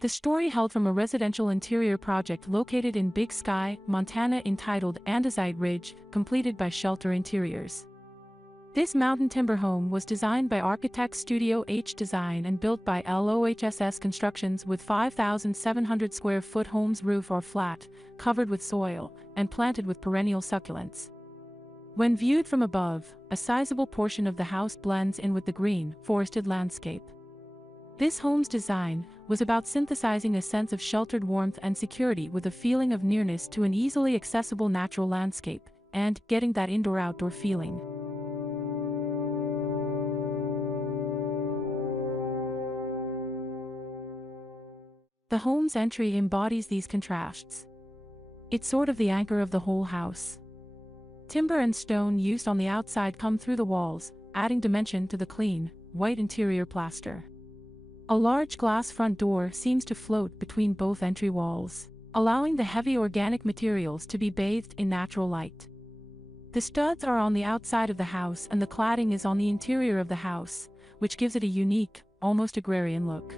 The story held from a residential interior project located in Big Sky, Montana entitled Andesite Ridge, completed by Shelter Interiors. This mountain timber home was designed by architect Studio H Design and built by LOHSS Constructions with 5,700 square foot home's roof or flat, covered with soil, and planted with perennial succulents. When viewed from above, a sizable portion of the house blends in with the green, forested landscape. This home's design was about synthesizing a sense of sheltered warmth and security with a feeling of nearness to an easily accessible natural landscape, and getting that indoor-outdoor feeling. The home's entry embodies these contrasts. It's sort of the anchor of the whole house. Timber and stone used on the outside come through the walls, adding dimension to the clean, white interior plaster. A large glass front door seems to float between both entry walls, allowing the heavy organic materials to be bathed in natural light. The studs are on the outside of the house and the cladding is on the interior of the house, which gives it a unique, almost agrarian look.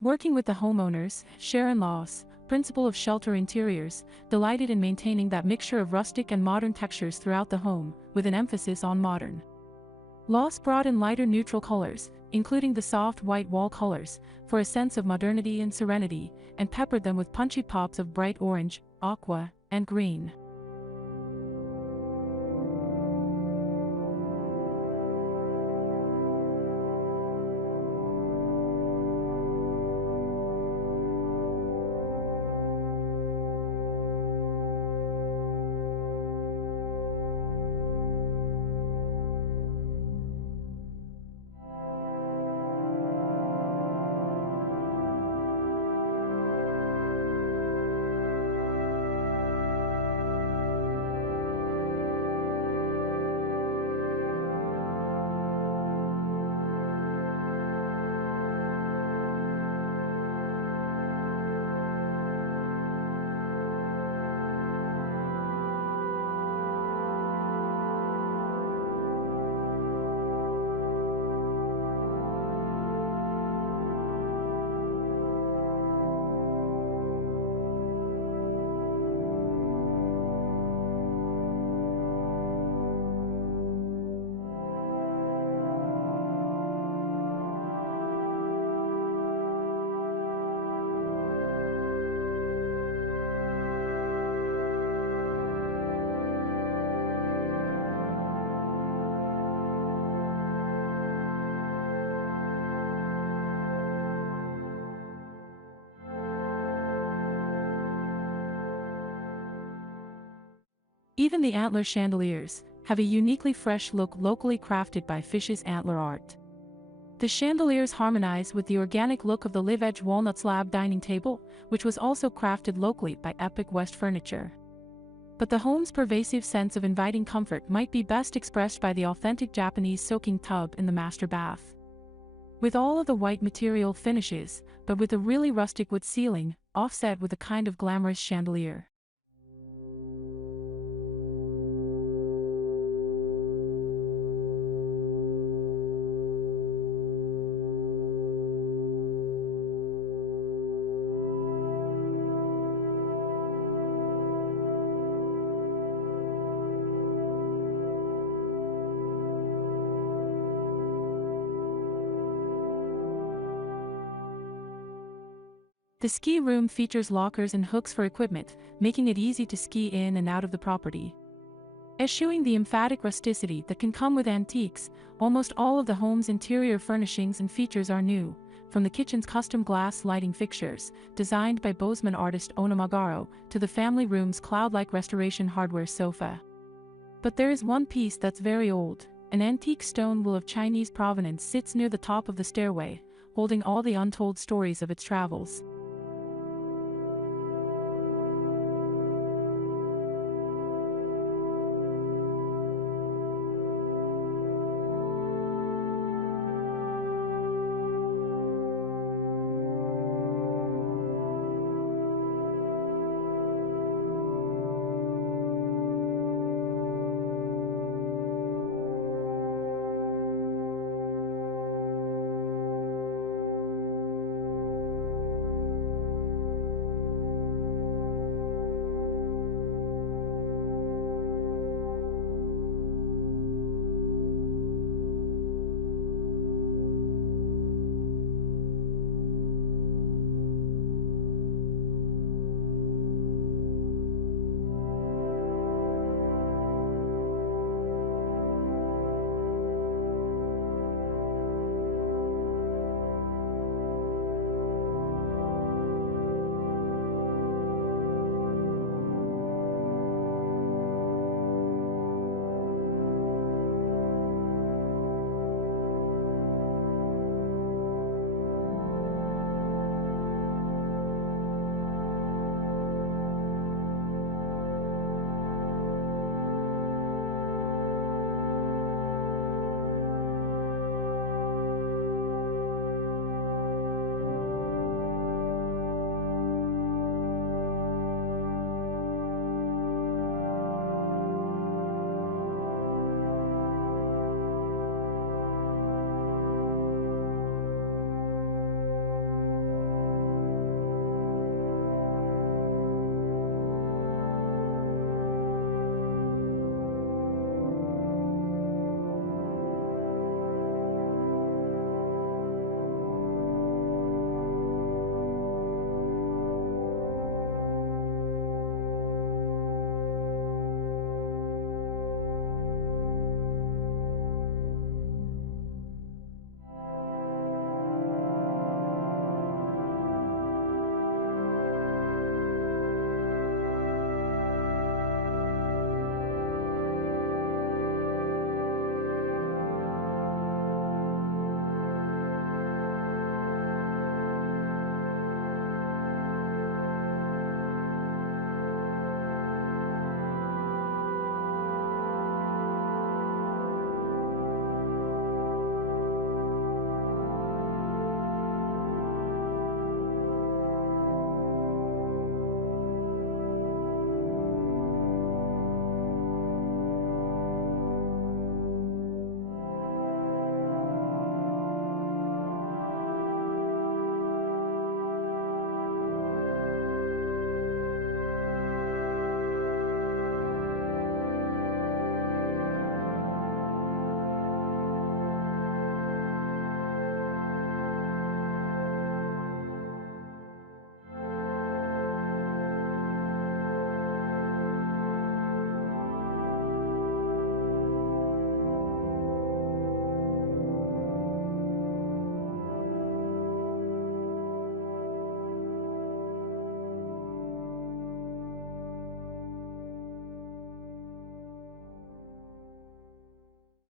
Working with the homeowners, Sharon LOHSS, principal of Shelter Interiors, delighted in maintaining that mixture of rustic and modern textures throughout the home, with an emphasis on modern. LOHSS brought in lighter neutral colors, including the soft white wall colors, for a sense of modernity and serenity, and peppered them with punchy pops of bright orange, aqua, and green. Even the antler chandeliers have a uniquely fresh look locally crafted by Fish's Antler Art. The chandeliers harmonize with the organic look of the live-edge walnut-slab dining table, which was also crafted locally by Epic West Furniture. But the home's pervasive sense of inviting comfort might be best expressed by the authentic Japanese soaking tub in the master bath. With all of the white material finishes, but with a really rustic wood ceiling, offset with a kind of glamorous chandelier. The ski room features lockers and hooks for equipment, making it easy to ski in and out of the property. Eschewing the emphatic rusticity that can come with antiques, almost all of the home's interior furnishings and features are new, from the kitchen's custom glass lighting fixtures, designed by Bozeman artist Onamagaro, to the family room's cloud-like restoration hardware sofa. But there is one piece that's very old, An antique stone wool of Chinese provenance sits near the top of the stairway, holding all the untold stories of its travels.